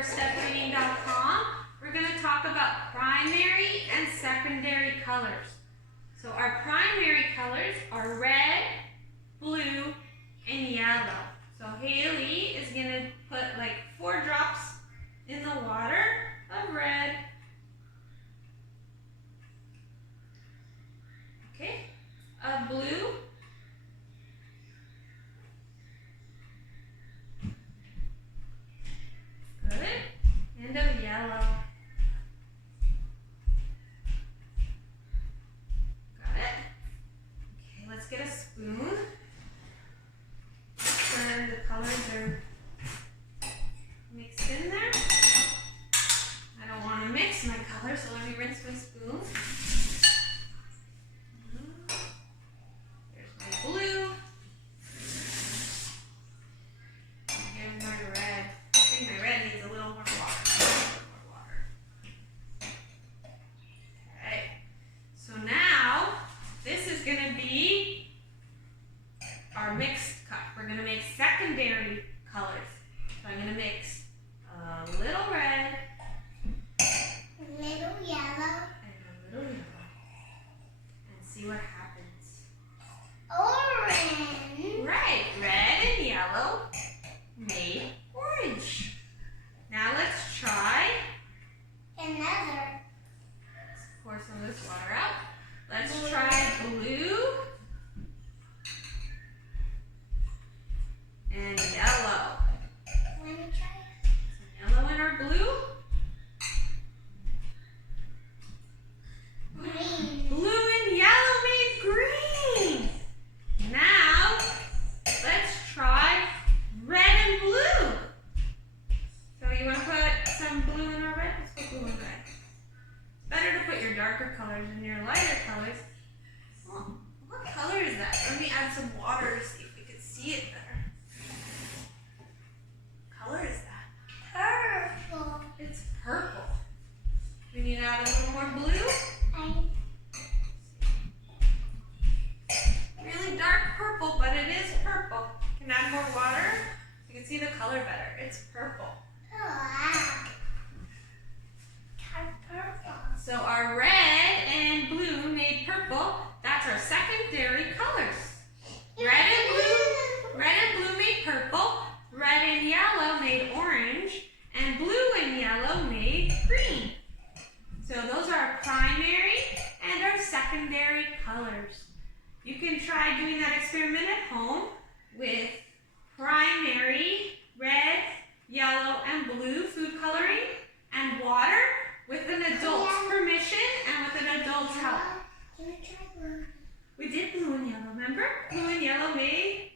for stepreading.com. We're going to talk about primary and secondary colors. So our primary colors are red, blue, and yellow. So Haley is going to put like 4 drops in the water of red. Okay, of blue. Good. And of yellow. Got it? Okay, let's get a spoon. Make sure the colors are mixed in there. I don't want to mix my colors, so let me rinse my spoon. There's my blue. Here's my red. I think my red needs a little more water. Okay. So now, this is going to be our mixed cup. We're going to make secondary colors. So I'm going to mix a little red, a little yellow, and a little yellow, and see what happens. orange. Right, red and yellow made orange. Now let's try. Another. Let's pour some of this water out. Let's try blue and yellow. Let me try. Some yellow in our blue. Green. Blue and yellow made green. Now let's try red and blue. So you want to put some blue in our red? Let's put blue and red. It's better to put your darker colors in your lighter colors. Well, what color is that? Let me add some water to see if we can see it better. What color is that? Purple. It's purple. We need to add a little more blue. Really dark purple, but it is purple. You can add more water. You can see the color better. It's purple. Wow. Purple. So our red and blue made purple. That's our secondary colors. Red and blue made purple. Red and yellow made orange. And blue and yellow made green. So those are our primary and our secondary colors. You can try doing that experiment at home with primary red, yellow, and blue food coloring and water with an adult's permission and with an adult's help. Let me try blue. We did blue and yellow, remember? Blue and yellow made